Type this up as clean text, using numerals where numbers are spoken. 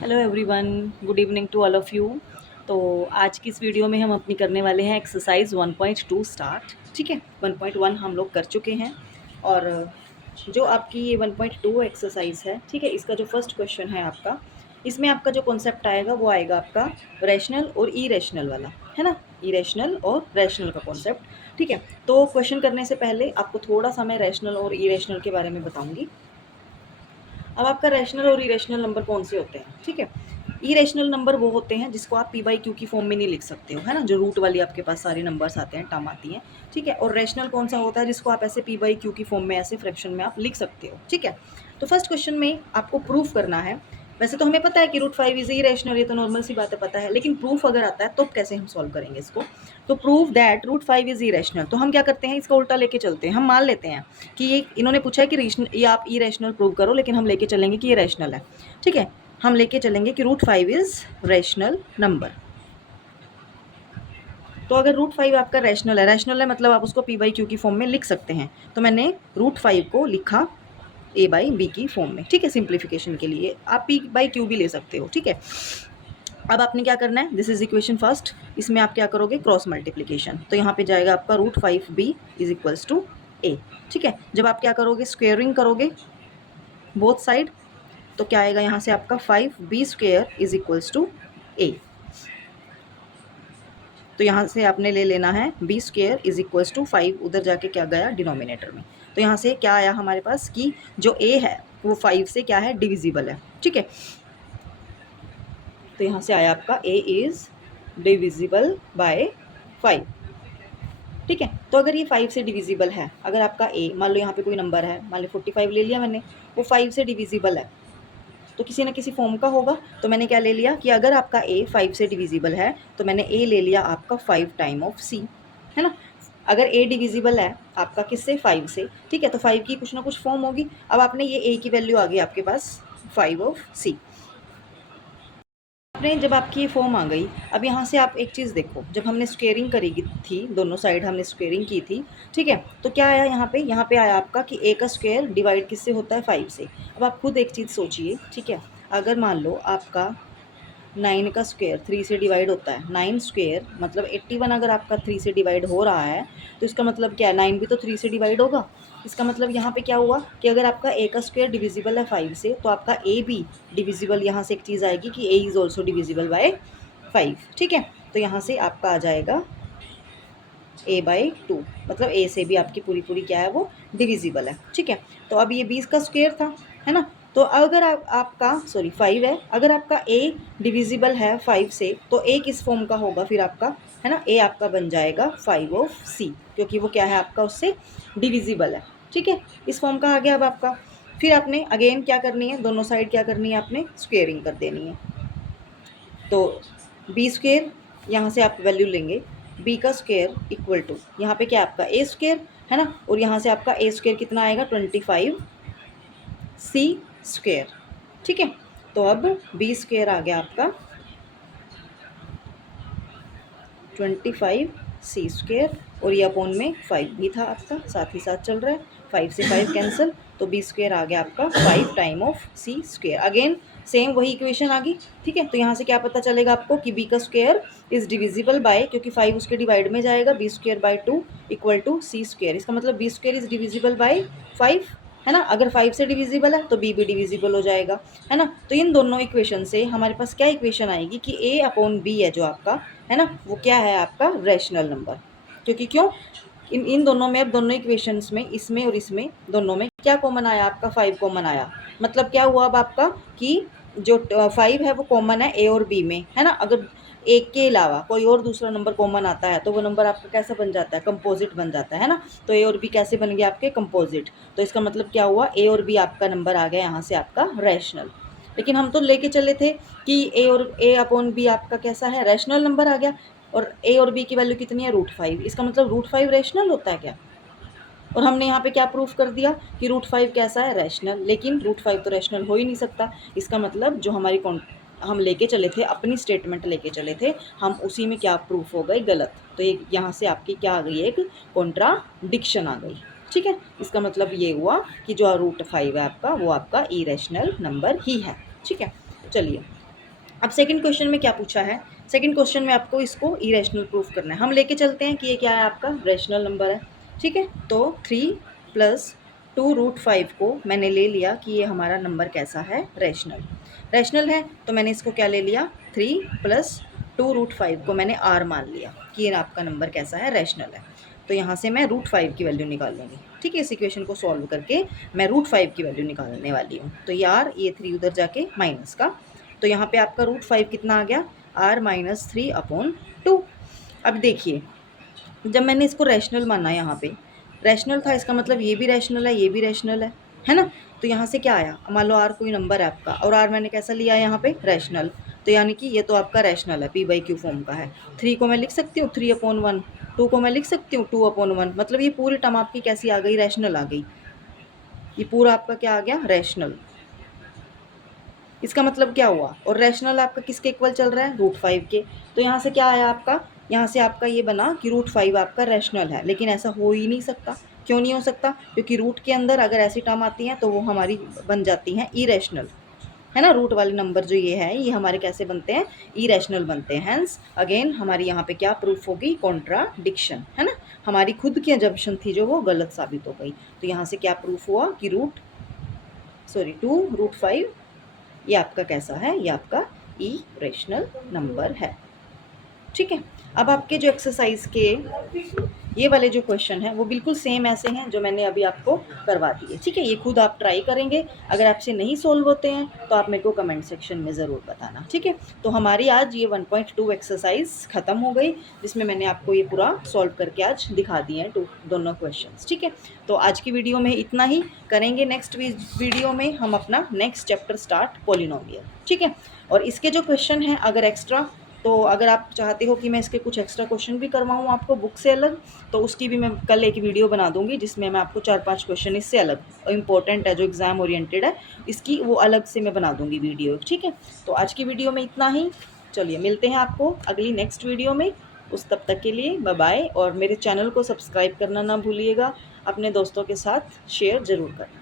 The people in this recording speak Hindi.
Hello everyone, good evening to all of you. तो आज की इस वीडियो में हम अपनी करने वाले हैं एक्सरसाइज 1.2 स्टार्ट। ठीक है, 1.1 हम लोग कर चुके हैं और जो आपकी ये 1.2 एक्सरसाइज है, ठीक है, इसका जो फर्स्ट क्वेश्चन है आपका, इसमें आपका जो कॉन्सेप्ट आएगा वो आएगा आपका रैशनल और इरेशनल वाला, है ना। इरेशनल और रैशनल का कॉन्सेप्ट। ठीक है, तो क्वेश्चन करने से पहले आपको थोड़ा सा मैं रैशनल और इरेशनल के बारे में बताऊँगी। अब आपका रैशनल और इरेशनल नंबर कौन से होते हैं, ठीक है। इरेशनल नंबर वो होते हैं जिसको आप पी बाई क्यू की फॉर्म में नहीं लिख सकते हो, है ना, जो रूट वाली आपके पास सारे नंबर्स आते हैं, टर्म आती हैं। ठीक है, और रैशनल कौन सा होता है जिसको आप ऐसे पी बाई क्यू की फॉर्म में ऐसे फ्रैक्शन में आप लिख सकते हो। ठीक है, तो फर्स्ट क्वेश्चन में आपको प्रूफ करना है। वैसे तो हमें पता है कि रूट 5 इज इरेशनल, ये तो नॉर्मल सी बात है, पता है, लेकिन प्रूफ अगर आता है तो कैसे हम सॉल्व करेंगे इसको। तो proof that root 5 is irrational, तो हम क्या करते हैं, इसका उल्टा लेके चलते हैं। हम मान लेते हैं कि ये इन्होंने पूछा है कि ये आप इरेशनल प्रूव करो, लेकिन हम लेके चलेंगे कि ये रैशनल है। ठीक है, हम लेके चलेंगे कि रूट 5 इज रैशनल नंबर। तो अगर रूट 5 आपका रैशनल है मतलब आप उसको पी बाई क्यू की फॉर्म में लिख सकते हैं। तो मैंने रूट 5 को लिखा ए बाई बी की फॉर्म में। ठीक है, सिंप्लीफिकेशन के लिए आप पी बाई क्यू भी ले सकते हो। ठीक है, अब आपने क्या करना है, दिस इज इक्वेशन फर्स्ट, इसमें आप क्या करोगे, क्रॉस मल्टीप्लीकेशन। तो यहाँ पे जाएगा आपका root 5b is equals to a. ठीक है, जब आप क्या करोगे, स्क्वेयरिंग करोगे बोथ साइड, तो क्या आएगा यहाँ से आपका 5b square is equals to a. तो यहाँ से आपने ले लेना है b square is equals to 5, उधर जाके क्या गया डिनोमिनेटर में। तो यहाँ से क्या आया हमारे पास कि जो a है वो 5 से क्या है, डिविजिबल है। ठीक है, तो यहाँ से आया आपका a इज डिविजिबल बाय 5। ठीक है, तो अगर ये 5 से डिविजिबल है, अगर आपका a, मान लो यहाँ पे कोई नंबर है, मान लो 45 ले लिया मैंने, वो 5 से डिविजिबल है, तो किसी ना किसी फॉर्म का होगा। तो मैंने क्या ले लिया कि अगर आपका a 5 से डिविजिबल है तो मैंने a ले लिया आपका 5 टाइम ऑफ c, है ना। अगर a डिविजिबल है आपका किससे, 5 से, ठीक है, तो 5 की कुछ ना कुछ फॉर्म होगी। अब आपने ये a की वैल्यू आ गई आपके पास 5 ऑफ c। आपने जब आपकी ये फॉर्म आ गई, अब यहाँ से आप एक चीज़ देखो, जब हमने स्क्वेयरिंग करी थी, दोनों साइड हमने स्क्वेयरिंग की थी, ठीक है, तो क्या आया यहाँ पे आया आपका कि a का स्क्वायर डिवाइड किससे होता है, 5 से। अब आप खुद एक चीज़ सोचिए, ठीक है, अगर मान लो आपका 9 का स्क्वायर 3 से डिवाइड होता है, 9 स्क्वायर मतलब 81, अगर आपका 3 से डिवाइड हो रहा है तो इसका मतलब क्या है, 9 भी तो 3 से डिवाइड होगा। इसका मतलब यहाँ पे क्या हुआ कि अगर आपका a का स्क्वायर डिविजिबल है 5 से, तो आपका a भी डिविजिबल, यहाँ से एक चीज़ आएगी कि a is also divisible by 5। ठीक है, तो यहाँ से आपका आ जाएगा a बाई 2, मतलब a से भी आपकी पूरी पूरी क्या है, वो डिविजिबल है। ठीक है, तो अब ये 20 का स्क्वायर था, है ना, तो अगर आपका 5 है, अगर आपका a डिविजिबल है 5 से, तो a किस फॉर्म का होगा फिर आपका, है ना, a आपका बन जाएगा 5 ऑफ c, क्योंकि वो क्या है आपका उससे डिविजिबल है। ठीक है, इस फॉर्म का आ गया। अब आपका फिर आपने अगेन क्या करनी है, दोनों साइड क्या करनी है, आपने स्क्वेयरिंग कर देनी है। तो बी स्क्वेयर, यहाँ से आप वैल्यू लेंगे b का स्क्वेयर इक्वल टू, यहाँ पे क्या आपका a स्क्वेयर, है ना, और यहाँ से आपका a स्क्वेयर कितना आएगा, 25 c स्क्वेयर। ठीक है, तो अब b स्क्वेयर आ गया आपका 25 c स्क्वेयर, और ये अपॉन में 5 भी था आपका, साथ ही साथ चल रहा है, 5 से 5 कैंसिल, तो b स्क्वेयर आ गया आपका 5 time of c square. Again same वही इक्वेशन आ गई। ठीक है, तो यहाँ से क्या पता चलेगा आपको कि b का स्क्वेयर इज डिविजिबल बाय, क्योंकि 5 उसके डिवाइड में जाएगा, b square by 2 equal to c square. इसका मतलब b square is divisible by 5, है ना, अगर 5 से डिविजिबल है तो b भी डिविजिबल हो जाएगा, है ना। तो इन दोनों इक्वेशन से हमारे पास क्या इक्वेशन आएगी कि a अपॉन b है जो आपका, है ना, वो क्या है आपका रैशनल नंबर। क्योंकि क्यों, इन दोनों में, अब दोनों इक्वेशंस में, इसमें और इसमें दोनों में क्या कॉमन आया, आपका 5 कॉमन आया। मतलब क्या हुआ अब आपका कि जो 5 है वो कॉमन है a और b में, है ना। अगर एक के अलावा कोई और दूसरा नंबर कॉमन आता है तो वो नंबर आपका कैसा बन जाता है, कंपोजिट बन जाता है ना। तो a और b कैसे बन गया आपके, कंपोजिट। तो इसका मतलब क्या हुआ, a और b आपका नंबर आ गया यहाँ से आपका रैशनल। लेकिन हम तो लेके चले थे कि a अपॉन b आपका कैसा है, रैशनल नंबर आ गया, और a और b की वैल्यू कितनी है, रूट 5। इसका मतलब रूट 5 रैशनल होता है क्या। और हमने यहाँ पे क्या प्रूफ कर दिया कि रूट 5 कैसा है, रैशनल। लेकिन रूट 5 तो रैशनल हो ही नहीं सकता। इसका मतलब जो हमारी हम लेके चले थे, अपनी स्टेटमेंट लेके चले थे, हम उसी में क्या प्रूफ हो गए, गलत। तो ये यहाँ से आपकी क्या आ गई, एक कॉन्ट्राडिक्शन आ गई। ठीक है, इसका मतलब ये हुआ कि जो रूट 5 है आपका, वो आपका इरेशनल नंबर ही है। ठीक है, चलिए अब सेकंड क्वेश्चन में क्या पूछा है, सेकंड क्वेश्चन में आपको इसको इरेशनल प्रूफ करना है। हम लेके चलते हैं कि ये क्या है, आपका रेशनल नंबर है, ठीक है। तो 3 + 2√5 को मैंने ले लिया कि ये हमारा नंबर कैसा है, रेशनल। रेशनल है तो मैंने इसको क्या ले लिया, 3 + 2√5 को मैंने r मान लिया कि ये आपका नंबर कैसा है, रेशनल है। तो यहाँ से मैं √5 की वैल्यू निकाल लूँगी, ठीक है। इस इक्वेशन को सॉल्व करके मैं √5 की वैल्यू निकालने वाली हूँ। तो ये 3 उधर जाके माइनस का, तो यहाँ पे आपका √5 कितना आ गया, r-3/2। अब देखिए, जब मैंने इसको रैशनल माना, यहाँ पे रैशनल था, इसका मतलब ये भी रैशनल है, ये भी रैशनल है ना। तो यहाँ से क्या आया, मान लो r कोई नंबर है आपका और r मैंने कैसा लिया है यहाँ पे, रैशनल। तो यानी कि ये तो आपका रैशनल है, p/q फॉर्म का है। 3 को मैं लिख सकती हूँ 3/1, 2 को मैं लिख सकती हूँ 2/1, मतलब ये पूरी टर्म आपकी कैसी आ गई, रैशनल आ गई। ये पूरा आपका क्या आ गया, रैशनल। इसका मतलब क्या हुआ, और रैशनल आपका किसके इक्वल चल रहा है, √5 के। तो यहाँ से क्या आया आपका, यहाँ से आपका ये बना कि √5 आपका रैशनल है। लेकिन ऐसा हो ही नहीं सकता, क्यों नहीं हो सकता, क्योंकि रूट के अंदर अगर ऐसी टर्म आती हैं तो वो हमारी बन जाती हैं इरेशनल, है ना। रूट वाले नंबर जो ये है, ये हमारे कैसे बनते हैं, इरेशनल बनते हैं। हैंस अगेन हमारी यहाँ पे क्या प्रूफ होगी, कॉन्ट्राडिक्शन, है ना। हमारी खुद की अजम्पशन थी जो वो गलत साबित हो गई। तो यहाँ से क्या प्रूफ हुआ कि 2√5 ये आपका कैसा है, ये आपका इरेशनल नंबर है, ठीक है। अब आपके जो एक्सरसाइज के ये वाले जो क्वेश्चन हैं वो बिल्कुल सेम ऐसे हैं जो मैंने अभी आपको करवा दिए, ठीक है। ये खुद आप ट्राई करेंगे, अगर आपसे नहीं सोल्व होते हैं तो आप मेरे को कमेंट सेक्शन में ज़रूर बताना, ठीक है। तो हमारी आज ये 1.2 एक्सरसाइज ख़त्म हो गई, जिसमें मैंने आपको ये पूरा सॉल्व करके आज दिखा दिए हैं दोनों क्वेश्चन, ठीक है। तो आज की वीडियो में इतना ही, करेंगे नेक्स्ट वीडियो में हम अपना नेक्स्ट चैप्टर स्टार्ट, पॉलिनोमियल, ठीक है। और इसके जो क्वेश्चन हैं अगर एक्स्ट्रा, तो अगर आप चाहते हो कि मैं इसके कुछ एक्स्ट्रा क्वेश्चन भी करवाऊँ आपको बुक से अलग, तो उसकी भी मैं कल एक वीडियो बना दूंगी, जिसमें मैं आपको 4-5 क्वेश्चन इससे अलग इंपॉर्टेंट है, जो एग्ज़ाम ओरिएंटेड है, इसकी वो अलग से मैं बना दूंगी वीडियो, ठीक है। तो आज की वीडियो में इतना ही, चलिए मिलते हैं आपको अगली नेक्स्ट वीडियो में। उस तब तक के लिए बाय बाय, और मेरे चैनल को सब्सक्राइब करना ना भूलिएगा, अपने दोस्तों के साथ शेयर ज़रूर करना।